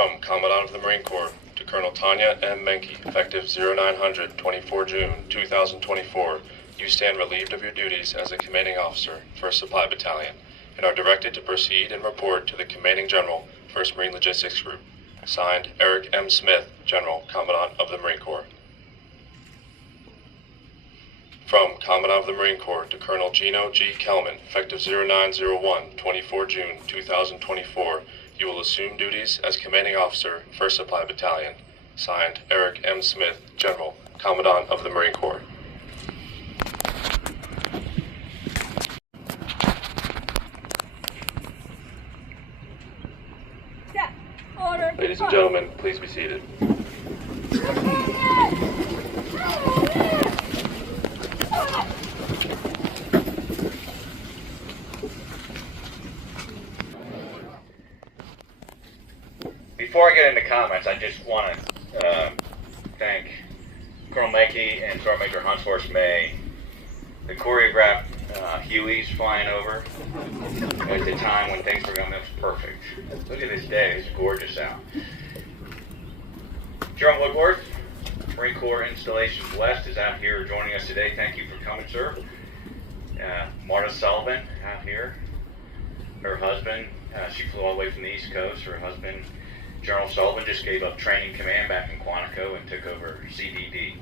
From Commandant of the Marine Corps to Colonel Tanya M. Menke, effective 0900 24 June 2024, you stand relieved of your duties as a commanding officer, 1st Supply Battalion, and are directed to proceed and report to the Commanding General, 1st Marine Logistics Group. Signed, Eric M. Smith, General, Commandant of the Marine Corps. From Commandant of the Marine Corps to Colonel Ghyno G. Kellman, effective 0901 24 June 2024, you will assume duties as Commanding Officer, 1st Supply Battalion. Signed, Eric M. Smith, General, Commandant of the Marine Corps. Ladies and gentlemen, please be seated. Before I get into comments, I just want to thank Colonel Menke and Sergeant Major Huntshorse May. The choreographed Hueys flying over at the time when things were going, it was perfect. Look at this day, it's gorgeous out. General Woodworth, Marine Corps Installations West, is out here joining us today. Thank you for coming, sir. Marta Sullivan out here. Her husband, she flew all the way from the East Coast. Her husband, General Sullivan, just gave up training command back in Quantico and took over CDD.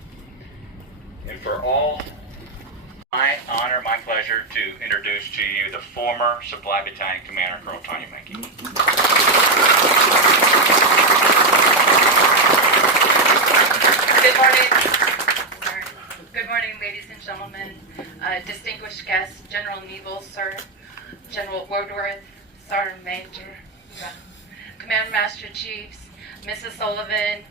And for all, my honor, my pleasure to introduce to you the former Supply Battalion Commander, Colonel Tanya Menke. Good morning. Good morning, ladies and gentlemen, distinguished guests, General Neville, sir, General Woodworth, Sergeant Major, Command Master Chiefs, Mrs. Sullivan,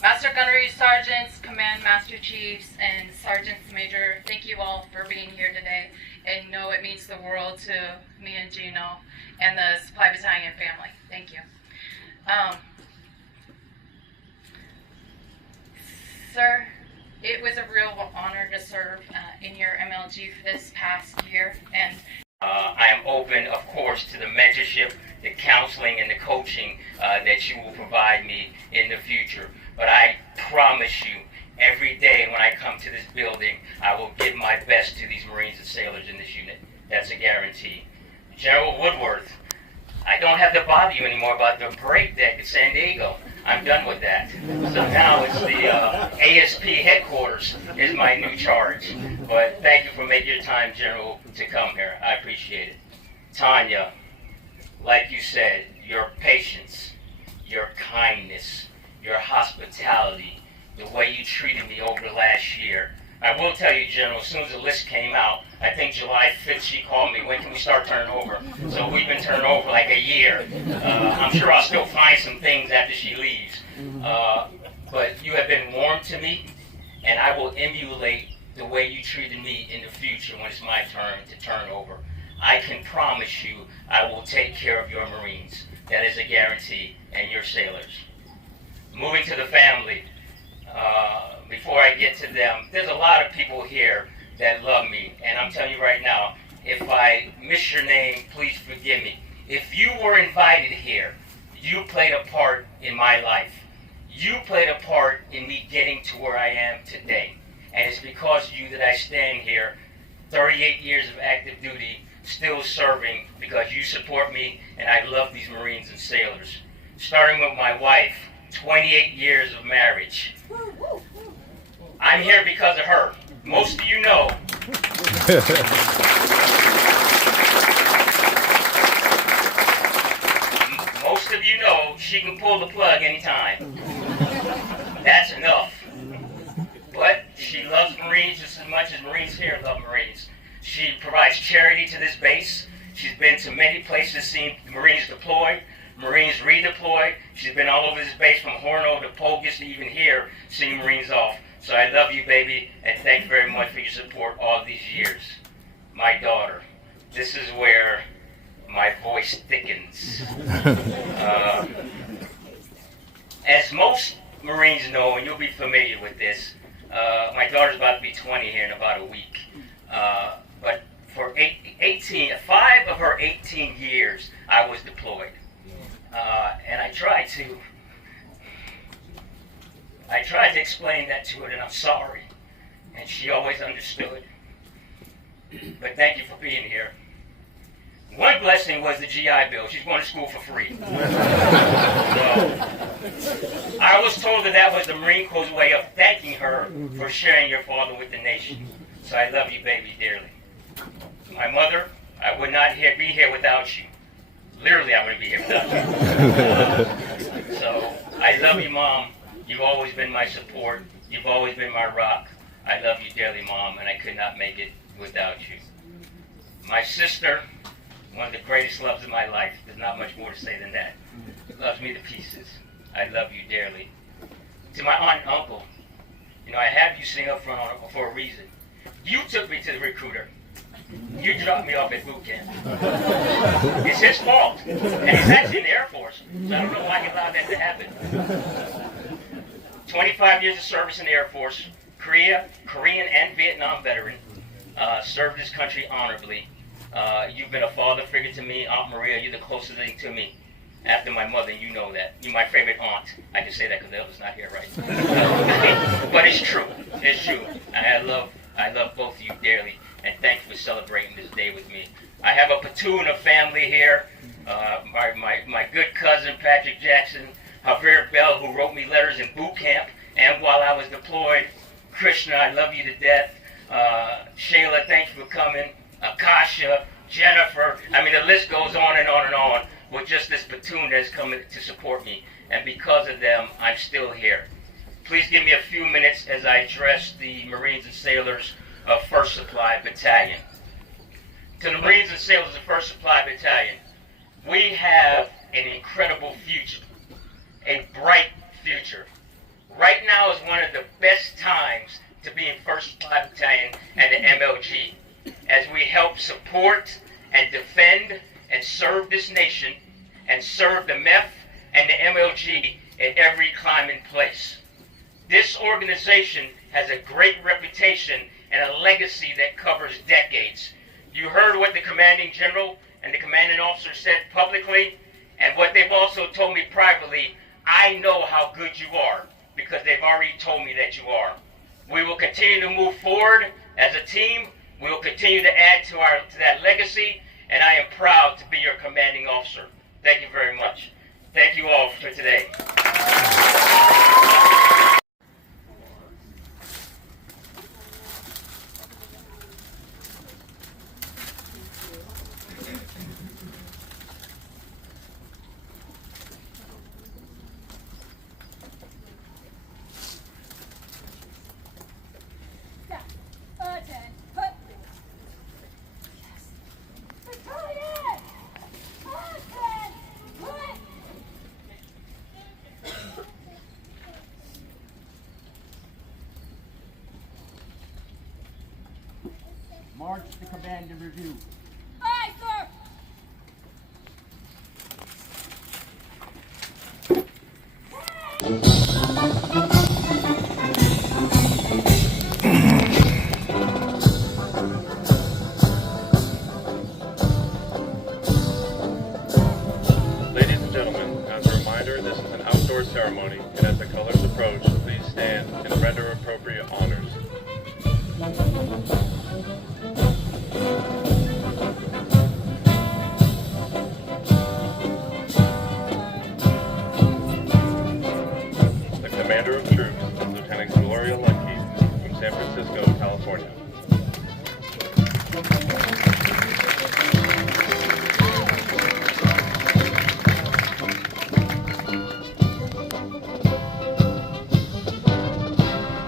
Master Gunnery Sergeants, Command Master Chiefs, and Sergeants Major. Thank you all for being here today. And know it means the world to me and Gino and the Supply Battalion family. Thank you. Sir, it was a real honor to serve in your MLG for this past year. And I am open, of course, to the mentorship, the counseling, and the coaching that you will provide me in the future. But I promise you, every day when I come to this building, I will give my best to these Marines and sailors in this unit. That's a guarantee. General Woodworth, I don't have to bother you anymore about the break deck at San Diego. I'm done with that. So now it's the ASP headquarters is my new charge. But thank you for making your time, General, to come here. I appreciate it. Tanya, like you said, your patience, your kindness, your hospitality, the way you treated me over the last year. I will tell you, General, as soon as the list came out, I think July 5th, she called me, when can we start turning over? So we've been turning over like a year. I'm sure I'll still find some things after she leaves. But you have been warm to me, and I will emulate the way you treated me in the future when it's my turn to turn over. I can promise you I will take care of your Marines. That is a guarantee, and your sailors. Moving to the family. Before I get to them, there's a lot of people here that love me, and I'm telling you right now, if I miss your name, please forgive me. If you were invited here, you played a part in my life. You played a part in me getting to where I am today, and it's because of you that I stand here, 38 years of active duty, still serving, because you support me, and I love these Marines and sailors. Starting with my wife, 28 years of marriage. I'm here because of her. Most of you know. Most of you know she can pull the plug anytime. That's enough. But she loves Marines just as much as Marines here love Marines. She provides charity to this base. She's been to many places, seen Marines deploy, Marines redeploy. She's been all over this base from Horno to Pogus to even here, seeing Marines off. So I love you, baby, and thank you very much for your support all these years. My daughter, this is where my voice thickens. As most Marines know, and you'll be familiar with this, my daughter's about to be 20 here in about a week. But for 5 of her 18 years, I was deployed. And I tried to. I tried to explain that to her, that I'm sorry, and she always understood. But thank you for being here. One blessing was the GI Bill. She's going to school for free. So, I was told that was the Marine Corps' way of thanking her for sharing your father with the nation. So I love you, baby, dearly. My mother, I would not be here without you. Literally, I wouldn't be here without you. So I love you, Mom. You've always been my support. You've always been my rock. I love you dearly, Mom, and I could not make it without you. My sister, one of the greatest loves of my life. There's not much more to say than that. Loves me to pieces. I love you dearly. To my aunt and uncle, I have you sing up front for a reason. You took me to the recruiter. You dropped me off at boot camp. It's his fault. And he's actually in the Air Force, so I don't know why he allowed that to happen. 25 years of service in the Air Force, Korean and Vietnam veteran, served his country honorably. You've been a father figure to me, Aunt Maria. You're the closest thing to me after my mother. You know that. You're my favorite aunt. I can say that because Elvis not here, right? But it's true. It's true. I love both of you dearly, and thank you for celebrating this day with me. I have a platoon of family here. My good cousin Patrick Jackson, Javier Bell, who wrote me letters in boot camp and while I was deployed. Krishna, I love you to death. Shayla, thank you for coming. Akasha, Jennifer, the list goes on and on and on with just this platoon that's coming to support me. And because of them, I'm still here. Please give me a few minutes as I address the Marines and Sailors of 1st Supply Battalion. To the Marines and Sailors of 1st Supply Battalion, we have an incredible future, a bright future. Right now is one of the best times to be in 1st Supply Battalion and the MLG, as we help support and defend and serve this nation and serve the MEF and the MLG in every climate and place. This organization has a great reputation and a legacy that covers decades. You heard what the commanding general and the commanding officer said publicly, and what they've also told me privately. I know how good you are because they've already told me that you are. We will continue to move forward as a team. We will continue to add to that legacy, and I am proud to be your commanding officer. Thank you very much. Thank you all for today. March to command and review. Aye, sir! Ladies and gentlemen, as a reminder, this is an outdoor ceremony, and as the colors approach, please stand and render appropriate honors. The Commander of Troops is Lieutenant Gloria Lucky from San Francisco, California.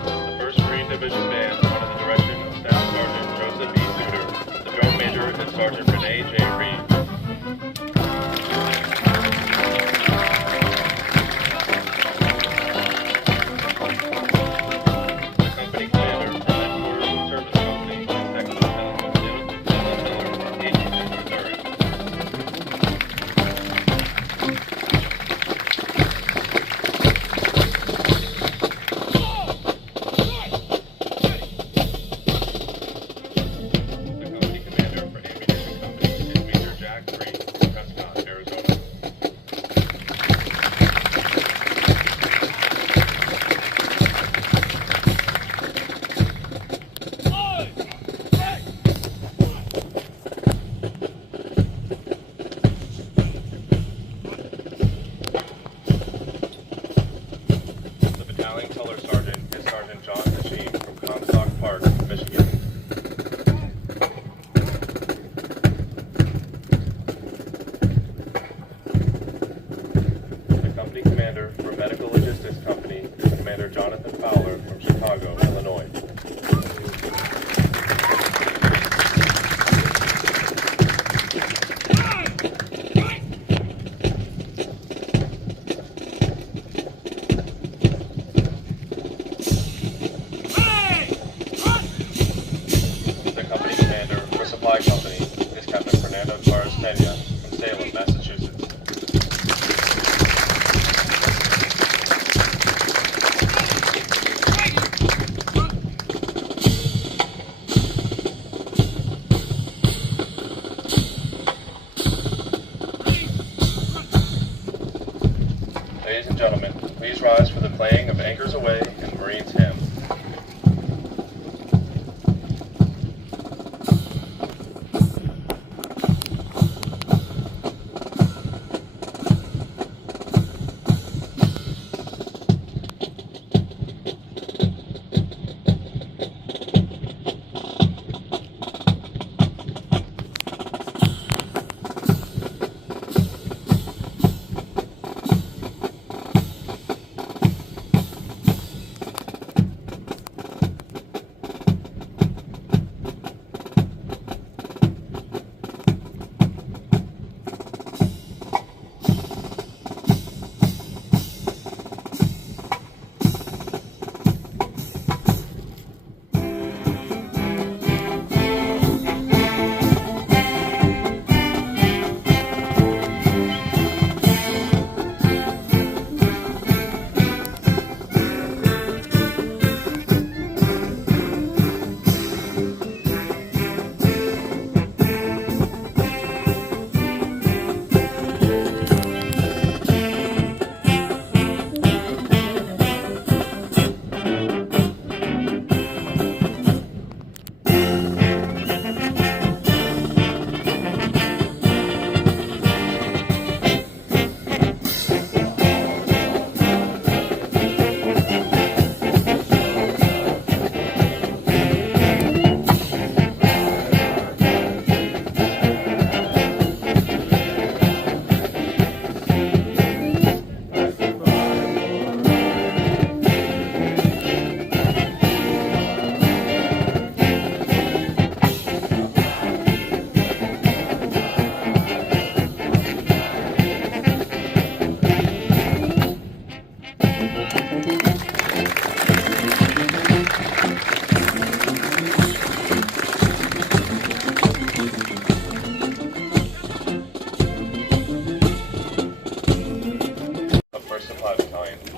The 1st Marine Division Band, under the direction of Staff Sergeant Joseph E. Tudor. The drum major is Sergeant Renee J. Reed. The company commander for Headquarters and Service Company is Second Lieutenant Dylan Miller, 85th Missouri. The company commander for Ammunition Company Kenya from Salem, Massachusetts. Ladies and gentlemen, please rise for the playing of Anchors Away and Marine's Hymn.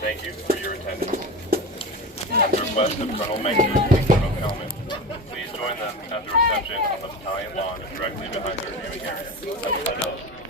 Thank you for your attendance. At the request of Colonel Menke and Colonel Kellman, please join them at the reception on the battalion lawn directly behind the